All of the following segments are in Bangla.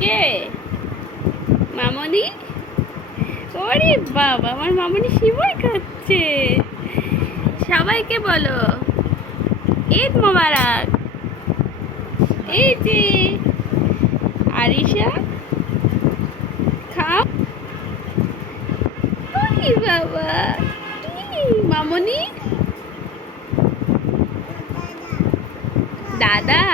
কে? মামনি? ওরে বাবা, আমার মামনি সিমাই খাচ্ছে। সবাইকে বলো ঈদ মোবারক। এই যে আরিশা, খাও। ওরে বাবা, মামনি, দাদা,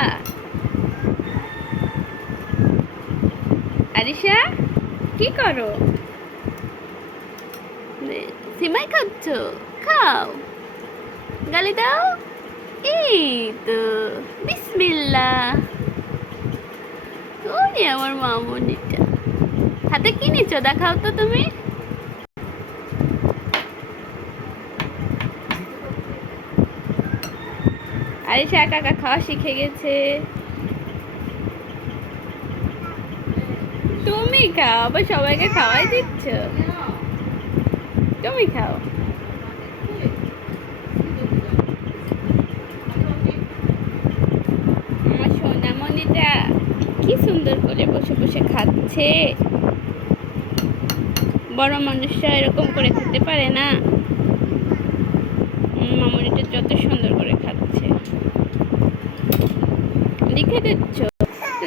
আরিশা কি করো? সিমাই খাচ্ছ? খাও, গালি দাও। এই তো, বিসমিল্লাহ। ওরে আমার মামনিটা, হাতে কি নিচ্ছ দেখাও তো তুমি। আরিশা একা একা খাওয়া শিখে গেছে। তুমি খাও, আবার সবাইকে খাওয়াই দিচ্ছ। তুমি খাও। আমার সোনামণিটা কি সুন্দর করে বসে বসে খাচ্ছে। বড় মানুষরা এরকম করে খেতে পারে না। মামনিটা যত সুন্দর করে খাচ্ছে। লিখে দিচ্ছ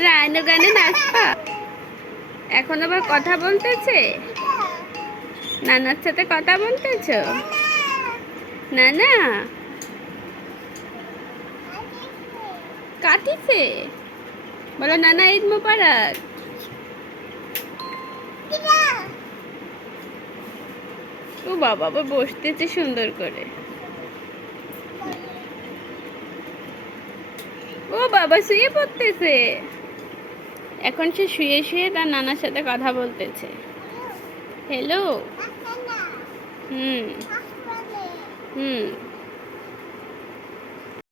রাইনো গানে নাচবা? এখন আবার কথা বলতেছে, নানার সাথে কথা বলতেছ? নানা কাটিছে, বলো নানা ঈদ মোবারক। ও বাবা, আবার বসতেছে সুন্দর করে। ও বাবা, শুয়ে পড়তেছে। এখন সে শুয়ে শুয়ে তার নানার সাথে কথা বলতেছে। হ্যালো। হুম হুম।